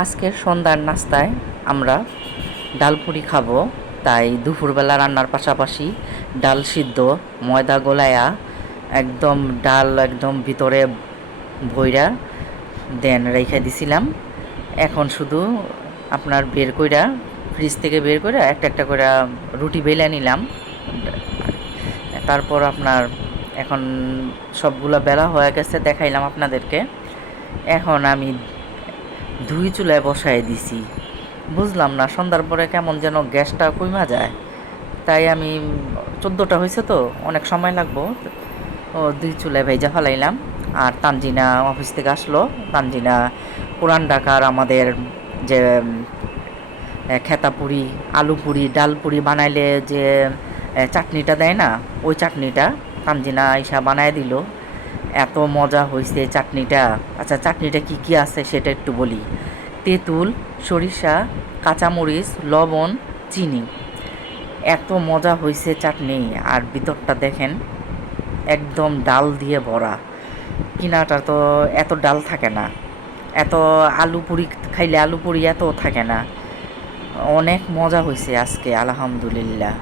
আজকের সন্ধ্যার নাস্তায় আমরা ডাল পুরি খাবো, তাই দুপুরবেলা রান্নার পাশাপাশি ডাল সিদ্ধ ময়দা গোলায়া একদম ডাল একদম ভিতরে ভইরা রেখে দিছিলাম। এখন শুধু আপনার বের কইরা ফ্রিজ থেকে বের করে একটা একটা করে রুটি বেলে নিলাম। তারপর আপনার এখন সবগুলো বেলা হয়ে গেছে, দেখাইলাম আপনাদেরকে। এখন আমি দুই চুলায় বসায় দিছি। বুঝলাম না সন্ধ্যার পরে কেমন যেন গ্যাসটা কইমা যায়, তাই আমি 14টা হয়েছে তো অনেক সময় লাগবো, দুই চুলায় ভেজা ফেলাইলাম। আর তানজিনা অফিস থেকে আসলো। তানজিনা পুরান ঢাকার আমাদের যে খেতা পুরি, আলু পুরি, ডাল পুরি বানাইলে যে চাটনিটা দেয় না, ওই চাটনিটা তানজিনা আইসা বানায় দিল। এত মজা হয়েছে চাটনিটা। আচ্ছা, চাটনিটা কি কি আছে সেটা একটু বলি। তেঁতুল, সরিষা, কাঁচামরিচ, লবণ, চিনি। এত মজা হয়েছে চাটনি। আর ভিতরটা দেখেন একদম ডাল দিয়ে ভরা। কিনাটা তো এত ডাল থাকে না, এত আলু পুরি খাইলে আলু পুরি এত থাকে না। অনেক মজা হয়েছে আজকে, আলহামদুলিল্লাহ।